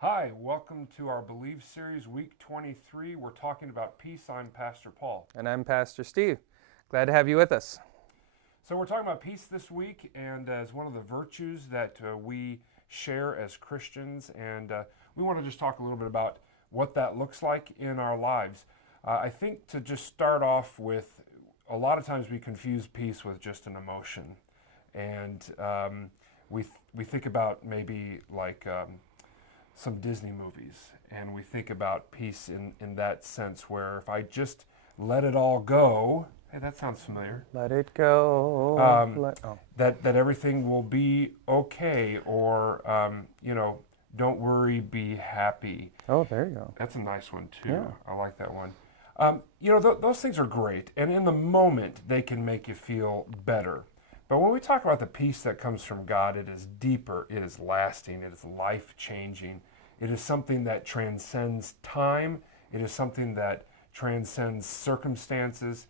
Hi, welcome to our Believe series, week 23. We're talking about peace. I'm Pastor Paul. And I'm Pastor Steve. Glad to have you with us. So, we're talking about peace this week, and as one of the virtues that we share as Christians, and we want to just talk a little bit about what that looks like in our lives. I think to just start off with, a lot of times we confuse peace with just an emotion, and we think about maybe like some Disney movies, and we think about peace in that sense, where if I just let it all go, hey, that sounds familiar. Let it go. That everything will be okay, or don't worry, be happy. Oh, there you go. That's a nice one too. Yeah. I like that one. Those things are great, and in the moment they can make you feel better. But when we talk about the peace that comes from God, it is deeper, it is lasting, it is life-changing. It is something that transcends time. It is something that transcends circumstances.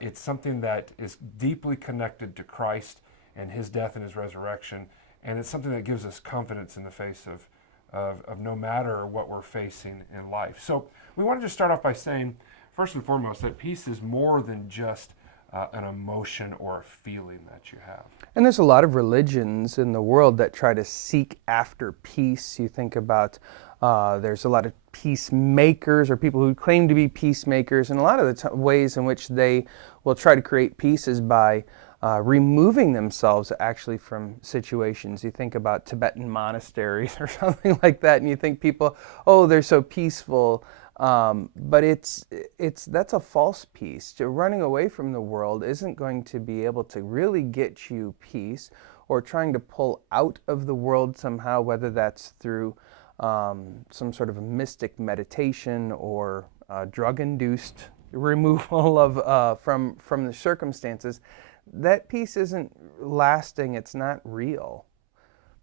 It's something that is deeply connected to Christ and His death and His resurrection. And it's something that gives us confidence in the face of no matter what we're facing in life. So we want to just start off by saying, first and foremost, that peace is more than just an emotion or a feeling that you have. And there's a lot of religions in the world that try to seek after peace. You think about there's a lot of peacemakers or people who claim to be peacemakers, and a lot of the ways in which they will try to create peace is by removing themselves actually from situations. You think about Tibetan monasteries or something like that, and you think people, oh, they're so peaceful. But that's a false peace. Running away from the world isn't going to be able to really get you peace, or trying to pull out of the world somehow, whether that's through some sort of a mystic meditation or drug-induced removal of from the circumstances. That peace isn't lasting. It's not real.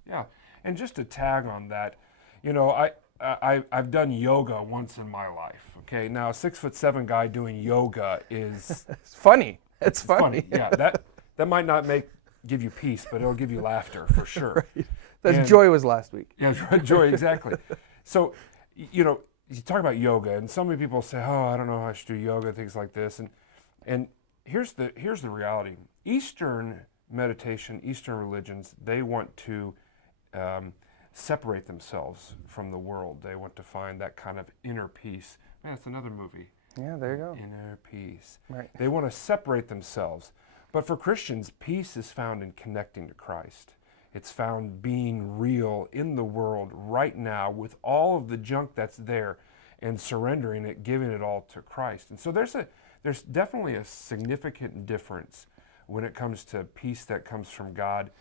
Yeah, and just to tag on that, I've done yoga once in my life. Okay, now a 6'7" guy doing yoga is It's funny. It's funny. Yeah, that might not give you peace, but it'll give you laughter for sure. Right. That's joy was last week. Yeah, joy, exactly. So, you talk about yoga, and so many people say, "Oh, I don't know how I should do yoga," things like this, and here's the reality. Eastern meditation, Eastern religions, they want to separate themselves from the world. They want to find that kind of inner peace. Man, it's another movie. Yeah, there you go. Inner peace. Right. They want to separate themselves. But for Christians, peace is found in connecting to Christ. It's found being real in the world right now with all of the junk that's there, and surrendering it, giving it all to Christ. And so there's definitely a significant difference when it comes to peace that comes from God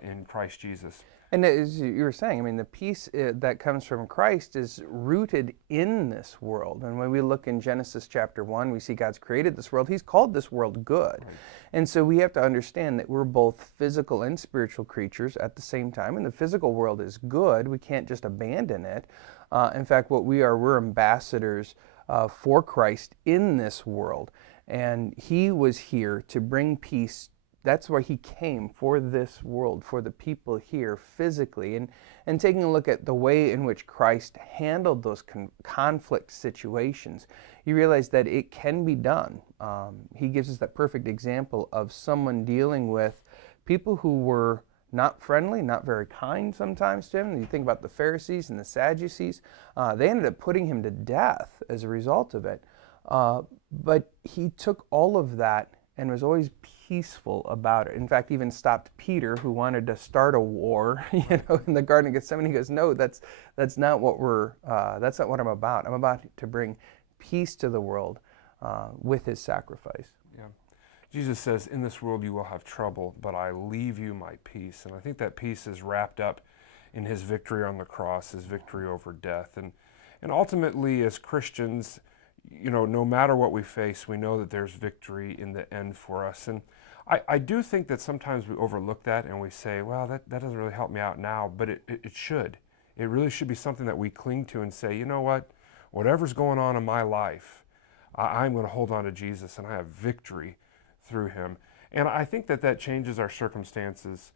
in Christ Jesus. And as you were saying, I mean, the peace that comes from Christ is rooted in this world. And when we look in Genesis chapter 1, we see God's created this world. He's called this world good. Right. And so we have to understand that we're both physical and spiritual creatures at the same time. And the physical world is good. We can't just abandon it. In fact, we're ambassadors for Christ in this world. And He was here to bring peace. That's why He came, for this world, for the people here physically. And taking a look at the way in which Christ handled those conflict situations, you realize that it can be done. He gives us that perfect example of someone dealing with people who were not friendly, not very kind sometimes to Him. You think about the Pharisees and the Sadducees. They ended up putting Him to death as a result of it. But He took all of that and was always peaceful about it. In fact, even stopped Peter, who wanted to start a war, in the Garden of Gethsemane. He goes, "No, that's not what that's not what I'm about. I'm about to bring peace to the world with His sacrifice." Yeah, Jesus says, "In this world you will have trouble, but I leave you my peace." And I think that peace is wrapped up in His victory on the cross, His victory over death, and ultimately as Christians, no matter what we face, we know that there's victory in the end for us. And I do think that sometimes we overlook that and we say, well, that doesn't really help me out now, but it should. It really should be something that we cling to and say, you know what, whatever's going on in my life, I'm going to hold on to Jesus, and I have victory through Him. And I think that changes our circumstances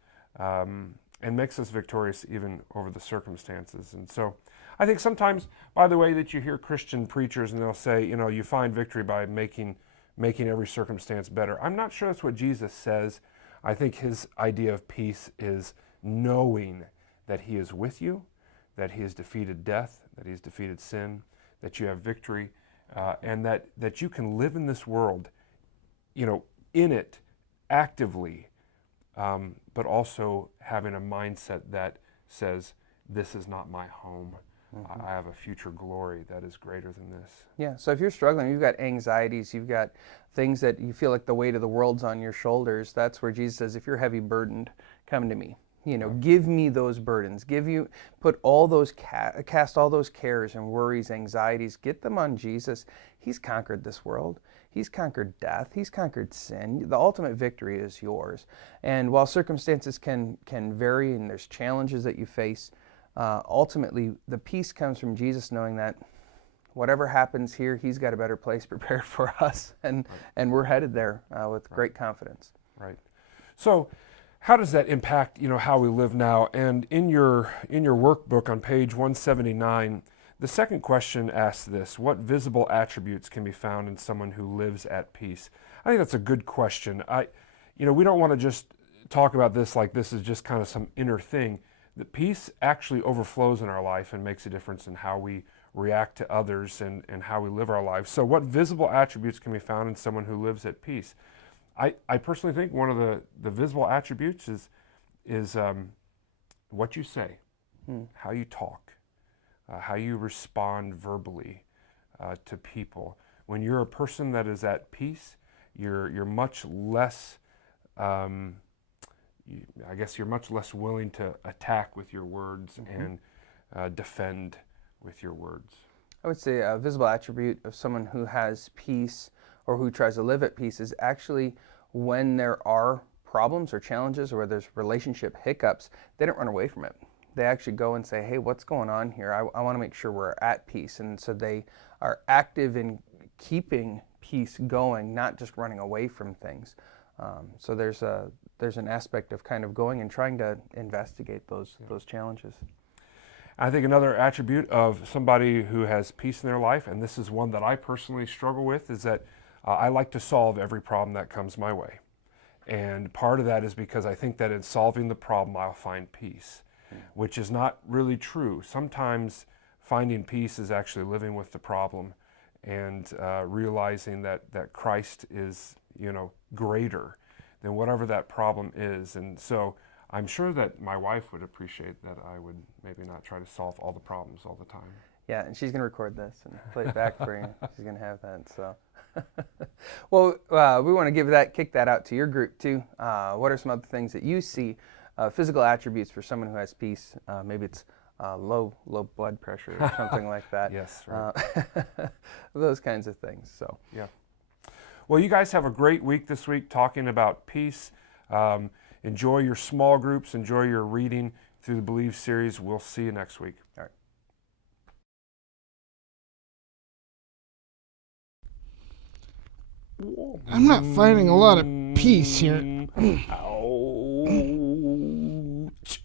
and makes us victorious even over the circumstances. And so I think sometimes, by the way, that you hear Christian preachers and they'll say, you find victory by making every circumstance better. I'm not sure that's what Jesus says. I think his idea of peace is knowing that he is with you, that he has defeated death, that he's defeated sin, that you have victory, and that you can live in this world, in it actively, but also having a mindset that says, this is not my home. I have a future glory that is greater than this. Yeah, so if you're struggling, you've got anxieties, you've got things that you feel like the weight of the world's on your shoulders, that's where Jesus says, if you're heavy burdened, come to me. Give me those burdens. Put all those, cast all those cares and worries, anxieties, get them on Jesus. He's conquered this world. He's conquered death. He's conquered sin. The ultimate victory is yours. And while circumstances can vary and there's challenges that you face, ultimately the peace comes from Jesus knowing that whatever happens here, he's got a better place prepared for us, and we're headed there with great confidence. Right. So how does that impact, how we live now? And in your workbook on page 179, the second question asks this: what visible attributes can be found in someone who lives at peace? I think that's a good question. We don't want to just talk about this like this is just kind of some inner thing. The peace actually overflows in our life and makes a difference in how we react to others and how we live our lives. So what visible attributes can be found in someone who lives at peace? I personally think one of the visible attributes is what you say, how you talk, how you respond verbally to people. When you're a person that is at peace, you're much less I guess you're much less willing to attack with your words and defend with your words. I would say a visible attribute of someone who has peace or who tries to live at peace is actually when there are problems or challenges or where there's relationship hiccups, they don't run away from it. They actually go and say, hey, what's going on here? I want to make sure we're at peace. And so they are active in keeping peace going, not just running away from things. So there's an aspect of kind of going and trying to investigate those challenges. I think another attribute of somebody who has peace in their life, and this is one that I personally struggle with, is that I like to solve every problem that comes my way. And part of that is because I think that in solving the problem, I'll find peace, which is not really true. Sometimes finding peace is actually living with the problem and realizing that Christ is, greater than whatever that problem is. And so I'm sure that my wife would appreciate that I would maybe not try to solve all the problems all the time. Yeah, and she's going to record this and play it back for you. She's going to have that. So, well, we want to kick that out to your group too. What are some other things that you see, physical attributes for someone who has peace? Maybe it's low blood pressure or something like that. Yes, right. Those kinds of things. So, yeah. Well, you guys have a great week this week talking about peace. Enjoy your small groups. Enjoy your reading through the Believe series. We'll see you next week. All right. I'm not finding a lot of peace here. Ow.